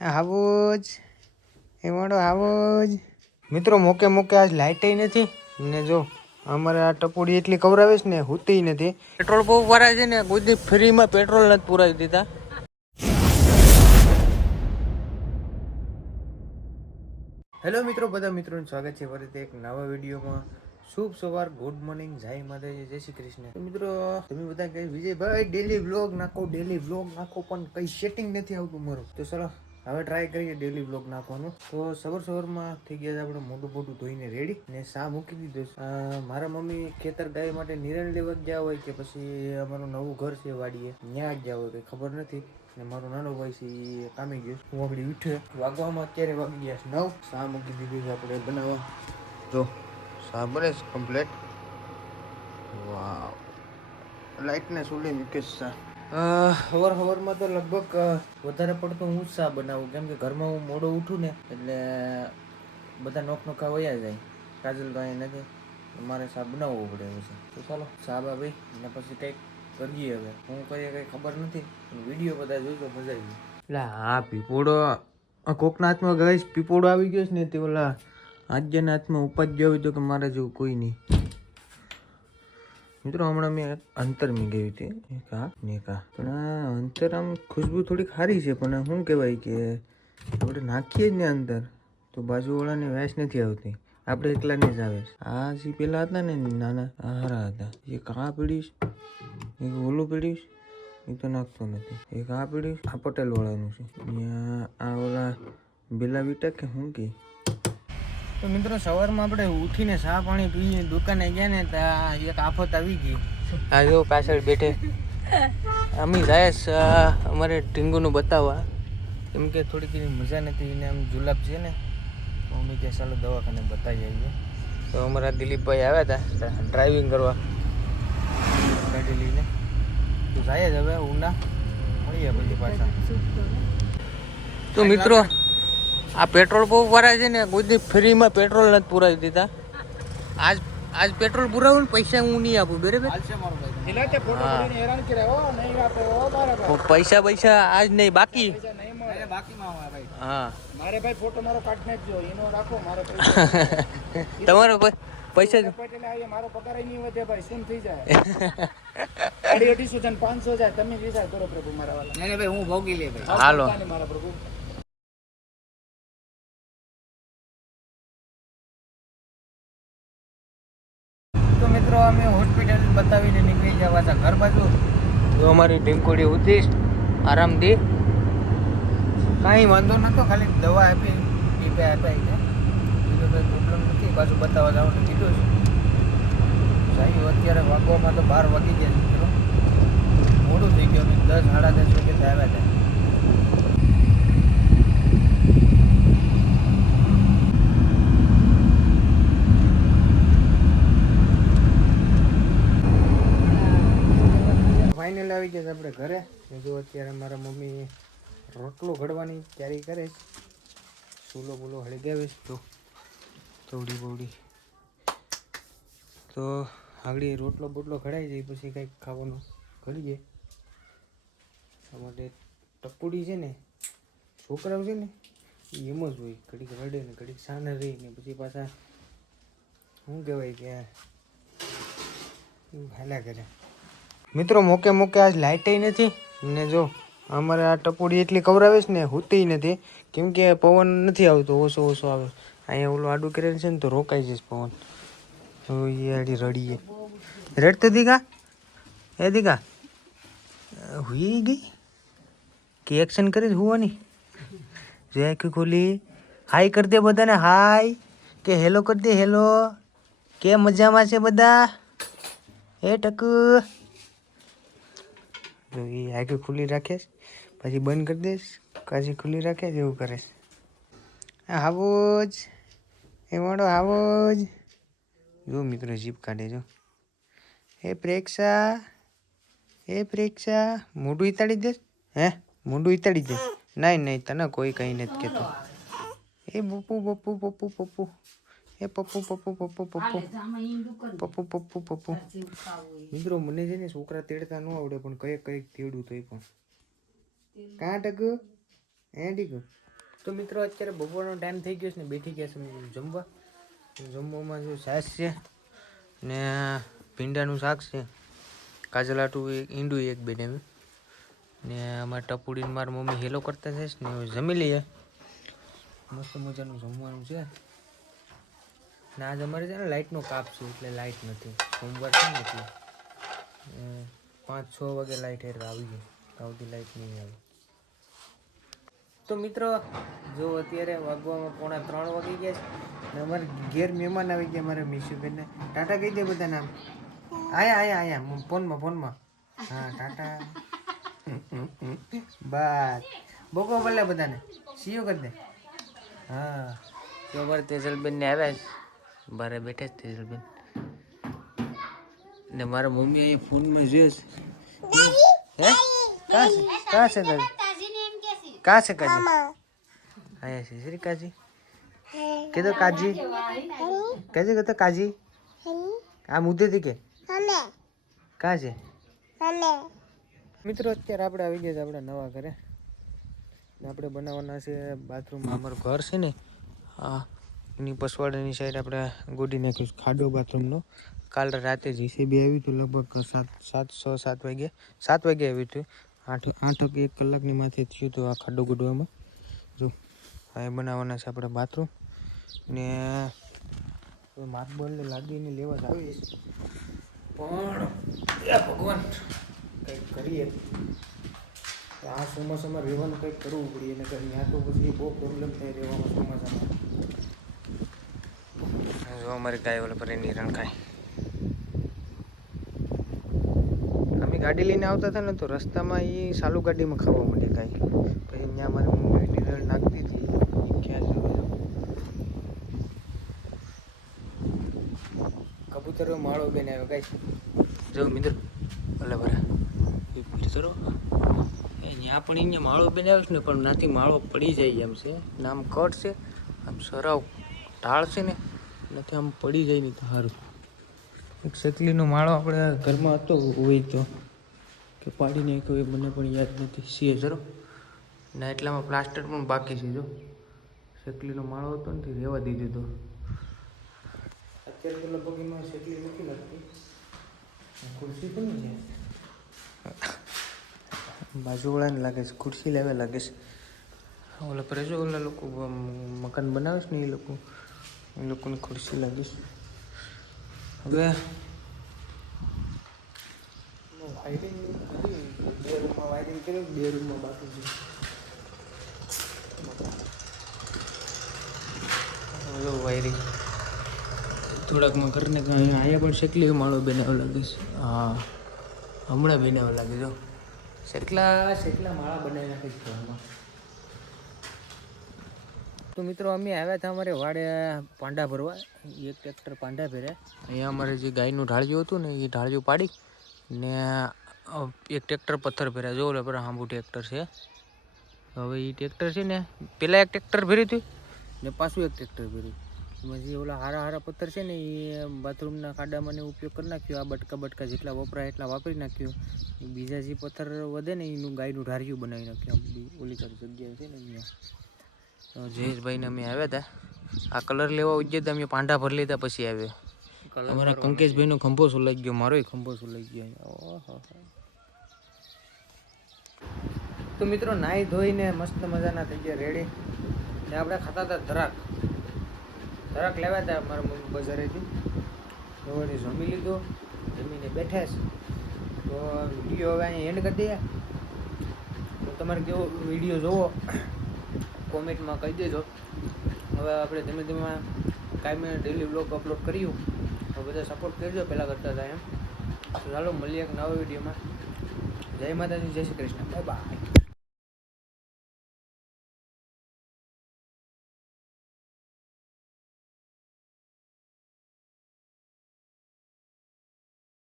આવો જ એવાડો આવો જ મિત્રો મોકે મોકે આજ લાઈટ નથી ને જો અમારે આ ટપોડી એટલી કવરાવે છે ને હોતી નથી. પેટ્રોલ પંપ વાળા છે ને કોઈ ફ્રીમાં પેટ્રોલ નથી પુરાવી દીધા. હેલો મિત્રો, બધા મિત્રોનું સ્વાગત છે ફરીથી એક નવા વિડીયોમાં. શુભ સવાર, ગુડ મોર્નિંગ, જય માતાજી, જય શ્રી કૃષ્ણ. તો મિત્રો તમે બધા કહે વિજયભાઈ ડેલી વ્લોગ નાખો પણ કઈ સેટિંગ નથી આવતું મારું. તો ચલો હવે ટ્રાય કરીએ ડેલી વ્લોગ નાખવાનું. તો સવારમાં થઈ ગયા આપણે મોઢું ધોઈને રેડી ને સા મૂકી દીધો. મારા મમ્મી ખેતર ગાય માટે નિરણ લેવા ગયા હોય કે પછી અમારું નવું ઘર છે વાડીએ ત્યાં જ ગયા હોય કઈ ખબર નથી. ને મારો નાનો ભાઈ છે એ કામી ગયો. હું આગળ ઉઠ્યો વાગવામાં અત્યારે વાગી ગયા 9. સા મૂકી દીધી છે આપણે બનાવવા. જો સા બને છે કમ્પ્લેટ. વાવ, લાઈટ ને સુલે મુકેશ સા. સવારમાં તો લગભગ વધારે પડતો હું જ સા બનાવું, કેમ કે ઘરમાં હું મોડો ઉઠું ને એટલે બધા નોખા વયા જાય. કાજલ તો અહીં નથી, મારે સા બનાવવો પડે છે. તો ચાલો સા બા ભાઈ ને પછી કંઈક કરીએ. હવે હું કરીએ કંઈ ખબર નથી, વિડીયો બધા જોઈ તો મજા આવી. એટલે હા પીપોડો કોકના હાથમાં ગઈશ પીપોડો આવી ગયો છે ને તે ઓલા આજ્યના હાથમાં ઉપાજ ગયો હોય તો કે મારે જેવું કોઈ નહીં. મિત્રો હમણાં મેં અંતરમી ગઈ હતી પણ આ અંતર આમ ખુશ્બુ થોડીક સારી છે, પણ શું કહેવાય કે આપણે નાખીએ જ ને અંદર તો બાજુવાળાને વેસ નથી આવતી, આપણે એકલાને જ આવે. આ જે પેલા હતા ને નાના હારા હતા. એક આ પીડીશ, એક ઓલું પીડીશ, એ તો નાખતો નથી. એક આ પીડીશ, આ પટેલ વાળાનું છે. આ ઓલા બેલા વિટા કે શું કે. તો મિત્રો સવારમાં આપણે ઉઠીને ચા પાણી પીને દુકાને ગયા ને ત્યાં એક આફત આવી ગઈ. આ જો પાછળ બેઠે અમે જાય અમારે ઢીંગુનું બતાવવા, કેમ કે થોડીક એની મજા નથી. એને આમ જુલાબ છે ને તો અમે ત્યાં ચાલો દવાખાને બતાવી આવીએ. તો અમારા દિલીપભાઈ આવ્યા હતા ડ્રાઇવિંગ કરવા ગાડી લઈને. તો જાય જ હવે ઉના મળીએ પછી પાછા. તો મિત્રો આ પેટ્રોલ પંપ વાળા છે ને કોઈ ફ્રીમાં પેટ્રોલ નથી પુરાવી દીધા. આજ પેટ્રોલ પુરાવું ને પૈસા હું નહીં આપું, બરાબર? પૈસા આજ નહીં, બાકી. હા મારે ભાઈ ફોટો મારો કાઢ નાખજો, એનો રાખો. મારે તમારો પૈસા મારો પગાર નહીં વધે ભાઈ, શું થઈ જાય 250 500 જાય. તમે વિચાર કરો પ્રભુ મારા વાળા. નહીં ભાઈ હું ભોગી લે ભાઈ. હાલો મારા પ્રભુ. તો મિત્રો અમે હોસ્પિટલ બતાવીને નીકળી જવા હતા ઘર બાજુ. તો અમારી ઢીંકોડી ઉતીશ આરામથી, કાંઈ વાંધો નહોતો, ખાલી દવા આપી ટીપે આપ્યા. બીજો કંઈ પ્રોબ્લેમ નથી. પાછું બતાવવા જવાનું કીધું છે. સાહેબ અત્યારે વાગવામાં તો 12 વાગી ગયા મિત્રો, મોડું થઈ ગયું. અમે 10 સાડા 10 વાગે આવ્યા હતા. ફાઇનલ આવી ગયા આપણે ઘરે. જો અત્યારે મારા મમ્મી રોટલો ઘડવાની તૈયારી કરે છે. ચૂલો બૂલો હળી દેવે છે. તો થોડી બોડી તો આગળ રોટલો બોટલો ઘડાઈ જાય પછી કંઈક ખાવાનું કરીએ. આ માટે ટપુડી છે ને છોકરાઓ છે ને એ એમ જ હોય, ઘડીક રડે ને ઘડીક સાને રહી ને પછી પાછા શું કહેવાય કે હાલ્યા કરે. મિત્રો મોકે મોકે આજ લાઇટ નથી ને જો અમારે આ ટપોડી એટલી કવરાવે છે ને હોતી નથી, કેમ કે પવન નથી આવતો, ઓછો આવે. અહીંયા ઓલું આડું કરે છે ને તો રોકાઈ જશે પવન. તો એ આડી રડીએ રડતો દીકા એ દીકા હુઈ ગઈ કે એક્શન કરી હુવાની. જો આંખી ખોલી હાય કરી દે બધાને, હાય કે હેલો કરી દે, હેલો કે મજામાં છે બધા. એ ટકુ જો એ આંખી ખુલ્લી રાખે પછી બંધ કરી દઈશ, કાજી ખુલ્લી રાખે એવું કરે. આવો જ એવાડો આવો જ. જો મિત્રો જીપ કાઢે જો. એ પ્રેક્ષા મોઢું ઈતાડી દે. હે મોઢું ઈતાડી દે. નહીં તને કોઈ કંઈ નથી કહેતો. એ પપ્પુ એ પપ્પુ. મિત્રો મને છે ને છોકરા તેડતા ન આવડે, પણ કંઈક તેડું તોય પણ કાં ટક ઠીક. તો મિત્રો અત્યારે બપોરનો ટાઈમ થઈ ગયો છે ને બેઠી ગયા છે જમવા. જમવામાં જો છાશ છે ને ભીંડાનું શાક છે, કાજલાટું એક ઈંડું એક બનાવ્યું ને અમારે ટપુડીને મારી મમ્મી હેલો કરતા થઈશ ને હવે જમી લઈએ. મસ્ત મજાનું જમવાનું છે ને આજ અમારે છે ને લાઇટનો કાપ છે એટલે લાઇટ નથી. સોમવાર છે ને એટલે 5-6 વાગે લાઇટ આવી ગઈ, આવતી લાઇટ નહીં આવે. તો મિત્રો જો અત્યારે વાગવામાં 2:45 વાગી ગયા છે ને અમારે ઘેર મહેમાન આવી ગયા. અમારે મીશુબેનને ટાટા કહી દે બધા નામ. આયા ફોનમાં. હા ટાટા બસ બોકો બોલે બધાને સીઓ કરી દે. હા તો અમારે તેજલબેન ને આવ્યા છે, બારે બેઠા છે તેજલબેન ને મારા મમ્મી અહીંયા ફોનમાં જોઈએ છે. હે કાં છે દાદી? कहाँ से काजी? आया से श्री काजी के तो काजी कैसे कहते काजी आ मुद्दे थी के कहाँ से મિત્રો અત્યારે આપણે આવી ગયા છે આપણા નવા ઘરે ને આપણે બનાવવાના છે બાથરૂમ. અમારું ઘર છે ને આ એની પસવાડાની સાઈડ આપણે ગોડી નાખ્યું ખાડો બાથરૂમનો. કાલ રાતે જીસીબી આવ્યું હતું લગભગ 7 વાગે આવ્યું હતું. 8 કલાકની માથે થયું હતું આ ખાડો ગોડવામાં. જો આ બનાવવાના છે આપણે બાથરૂમ ને માર્બલ લાદીને લેવા જ આવીશ પણ ભગવાન કંઈક કરીએ. આ ચોમાસામાં રહેવાનું કંઈક કરવું પડે એને કરી. ત્યાં તો પછી બહુ પ્રોબ્લેમ થાય રહેવામાં ચોમાસામાં. જો અમારી ગાય ઓલા પર એની રણખાય. અમે ગાડી લઈને આવતા હતા ને તો રસ્તામાં એ સાલું ગાડીમાં ખાવા માંડી ગાય. પછી ત્યાં મારી મમ્મી નિરણ નાખતી હતી ક્યાં કબૂતર માળો બેન આવ્યો ગાય. જો મિત્ર ભલે ભલે કરો અહીંયા પણ અહીંયા માળો બેન આવ્યો છે ને પણ નાથી માળો પડી જાય એમ છે. નામ કટ છે આમ સરાવ ઢાળ છે ને નથી આમ પડી જાય નહીં તો સારું. એક શેકલીનો માળો આપણે ઘરમાં હતો હોય તો કે પાડી નાખ્યો એ મને પણ યાદ નથી. સીએ જરો ના એટલામાં પ્લાસ્ટર પણ બાકી છે. જો શેકલીનો માળો હતો ને રહેવા દીધો હતો. અત્યારે તો લગભગ એમાં શેકલી નથી લાગતી. ખુરશી પણ છે બાજુવાળાને લાગે છે ખુરશી લેવા લાગે છે. ઓલા પર જો ઓલા લોકો મકાન બનાવે છે ને એ લોકોની ખુરશી લાગે છે. હવે વાયરિંગ 2 રૂમમાં વાયરિંગ કર્યું, 2 રૂમમાં બાકી છે. વાયરિંગ થોડાકમાં કરીને અહીંયા પણ શેકલી માળો બનાવવા લાગે છે. હા હમણાં બનાવવા લાગે જો શેકલા માળા બનાવી નાખે છે ઘરમાં. તો મિત્રો અમે આવ્યા હતા અમારે વાડે પાંડા ભરવા. એક ટ્રેક્ટર પાંડા ભર્યા. અહીંયા અમારે જે ગાયનું ઢાળિયું હતું ને એ ઢાળિયું પાડી ને એક ટ્રેક્ટર પથ્થર ભર્યા. જો ઓલા પર હાંભું ટ્રેક્ટર છે. હવે એ ટ્રેક્ટર છે ને પહેલાં એક ટ્રેક્ટર ભર્યું હતું ને પાછું એક ટ્રેક્ટર ભર્યું. એમાં જે ઓલા હારા પથ્થર છે ને એ બાથરૂમના ખાડામાં ઉપયોગ કરી નાખ્યો. આ બટકા જેટલા વપરાય એટલા વાપરી નાખ્યો. બીજા જે પથ્થર વધે ને એનું ગાયનું ઢાળિયું બનાવી નાખ્યું. ઓલી જગ્યાએ છે ને અહીંયા જયેશભાઈને અમે આવ્યા હતા. આ કલર લેવા ઉજ્જે હતા અમે પાંડા ભરી લીધા પછી આવ્યા. અમારા કંકેશભાઈનો ખંભો સુલાઈ ગયો, મારોય ખંભો સુલાઈ ગયો. ઓહો તો મિત્રો નાહી ધોઈને મસ્ત મજાના થઈ ગયા રેડી ને આપણે ખાતા હતા ધરાક લેવા હતા મારા મમ્મી બજારેથી. હવે જમી લીધો, જમીને બેઠા છે. તો વિડીયો હવે અહીંયા એન્ડ કરી દઈએ. તો તમારે કેવો વિડીયો જોવો કોમેન્ટમાં કહી દેજો. હવે આપણે ધીમે ધીમે કાંઈ ડેલી વ્લોગ અપલોડ કર્યું તો બધા સપોર્ટ કરજો પહેલાં કરતા હતા એમ. ચાલો મળીએ એક નવા વિડીયોમાં. જય માતાજી, જય શ્રી કૃષ્ણ, બાય બાય.